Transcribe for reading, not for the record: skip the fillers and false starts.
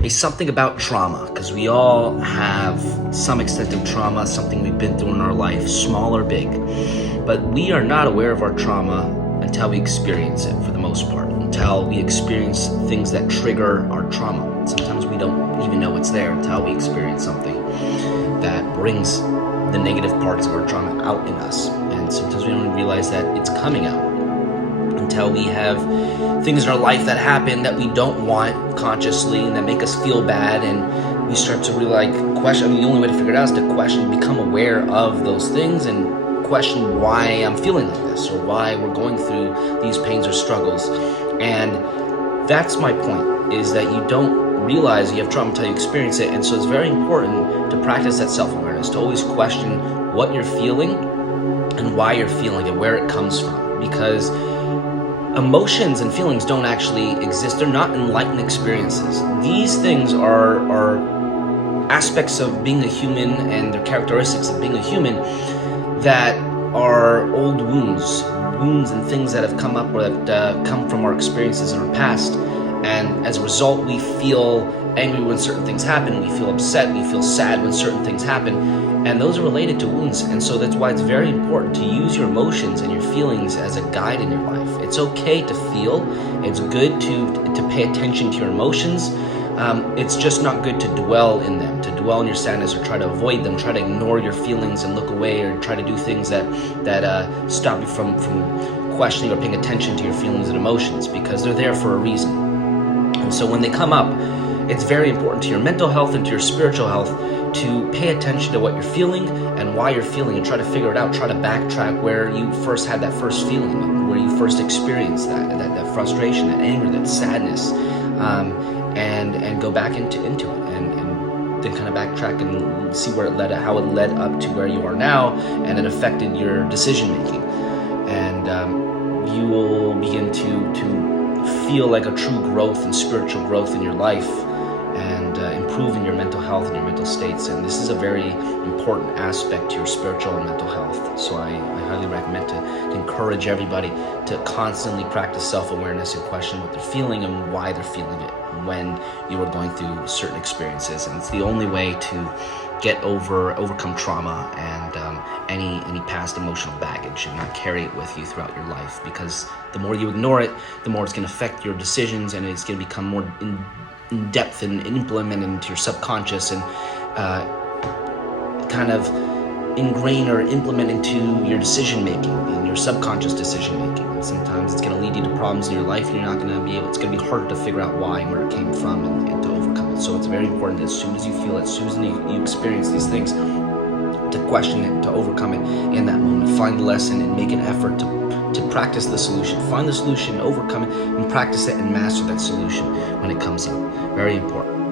Hey, something about trauma, because we all have some extent of trauma, something we've been through in our life, small or big. But we are not aware of our trauma until we experience it, for the most part, until we experience things that trigger our trauma. Sometimes we don't even know it's there until we experience something that brings the negative parts of our trauma out in us. And sometimes we don't even realize that it's coming out until we have things in our life that happen that we don't want consciously and that make us feel bad, and we start to really question. The only way to figure it out is to question, become aware of those things and question why I'm feeling like this or why we're going through these pains or struggles. And that's my point, is that you don't realize you have trauma until you experience it. And so it's very important to practice that self-awareness, to always question what you're feeling and why you're feeling it, where it comes from, because emotions and feelings don't actually exist. They're not enlightened experiences. These things are aspects of being a human, and they're characteristics of being a human that are old wounds and things that have come up or that come from our experiences in our past. And as a result, we feel angry when certain things happen, we feel upset, we feel sad when certain things happen, and those are related to wounds. And so that's why it's very important to use your emotions and your feelings as a guide in your life. It's okay to feel, it's good to pay attention to your emotions. It's just not good to dwell in them, to dwell in your sadness or try to avoid them, try to ignore your feelings and look away, or try to do things that stop you from questioning or paying attention to your feelings and emotions, because they're there for a reason. And so when they come up, it's very important to your mental health and to your spiritual health to pay attention to what you're feeling and why you're feeling, and try to figure it out, try to backtrack where you first had that first feeling, where you first experienced that frustration, that anger, that sadness, and go back into it, and then kind of backtrack and see where it led, how it led up to where you are now, and it affected your decision making. And you will begin to feel like a true growth and spiritual growth in your life, and improve in your mental health and your mental states. And this is a very important aspect to your spiritual and mental health. So I highly recommend to encourage everybody to constantly practice self-awareness and question what they're feeling and why they're feeling it when you are going through certain experiences. And it's the only way to overcome trauma and any past emotional baggage, and not carry it with you throughout your life. Because the more you ignore it, the more it's going to affect your decisions, and it's going to become more in depth and implemented into your subconscious, and kind of ingrain or implement into your decision making and your subconscious decision making. And sometimes it's going to lead you to problems in your life, and you're not going to be able, it's going to be harder to figure out why and where it came from, and to overcome it. So it's very important, as soon as you feel it, as soon as you experience these things, to question it, to overcome it in that moment. Find the lesson and make an effort to practice the solution. Find the solution, overcome it, and practice it and master that solution when it comes up. Very important.